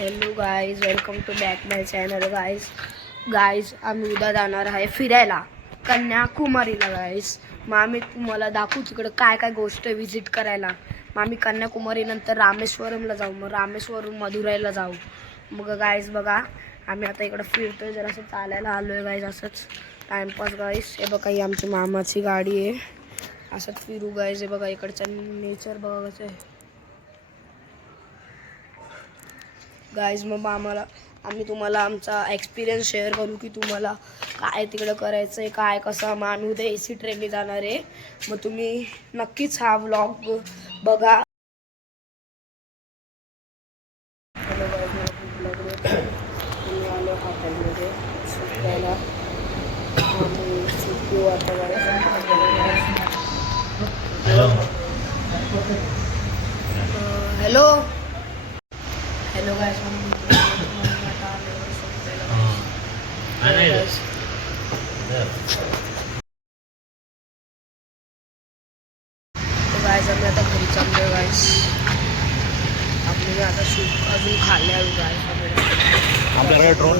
Hello guys, welcome to back my channel guys आम्ही उद्या जाणार आहे फिरायला कन्याकुमारीला गाईज. मग आम्ही तुम्हाला दाखवू तिकडं काय काय गोष्ट विजिट करायला. मग आम्ही कन्याकुमारी नंतर रामेश्वरमला जाऊ, मग रामेश्वरम मदुराईला जाऊ. मग गाईज बघा, आम्ही आता इकडं फिरतोय, जरा असं चालायला आलो आहे गाईज, असंच टाइमपास गाईज. हे बघा ही आमची मामाची गाडी आहे, असंच फिरू गाईज. हे बघा इकडचं नेचर बघा कसं आहे गाईज. मग आम्ही तुम्हाला आमचा एक्सपिरियन्स शेअर करू की तुम्हाला काय तिकडं करायचं आहे, काय कसं. मग आम्ही उद्या AC ट्रेनने जाणार आहे, मग तुम्ही नक्कीच हा व्लॉग बघा. हॅलो गाईज, मला खूप लागले, मी आलो हॉटेलमध्ये सुट्याला. आम्ही सुट्टी वाटत हॅलो हॅलो गाईज, गाईज आम्ही आता घरी चाललो गाईज. आपल्याला आता शूट अजून खाल्ल्या गाईज. आपल्याकडे ड्रोन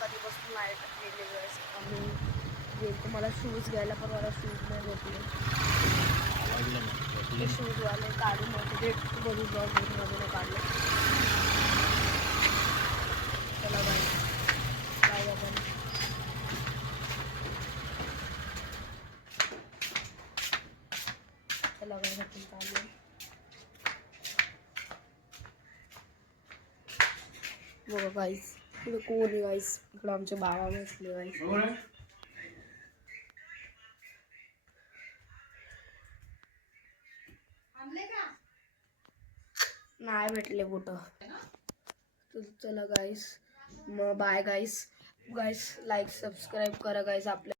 कधीपासून लाईट गेले गाईज. आम्ही गेलो मला शूज घ्यायला, पण मला शूज नाही भेटले. ते शूजवाले काढून नव्हते, ते बघू ब्लॉगमध्ये काढले. चला गाईज जाऊ आपण. चला गाईज आपण चालू. बघा गाईज इकडे कोण आहे गाईज, इकडं आमचे बाबा बसले गाईज. नाही भेटले कुठं. चला गाईज, मग बाय गाईज. लाईक सबस्क्राईब करा गाईज आपल्या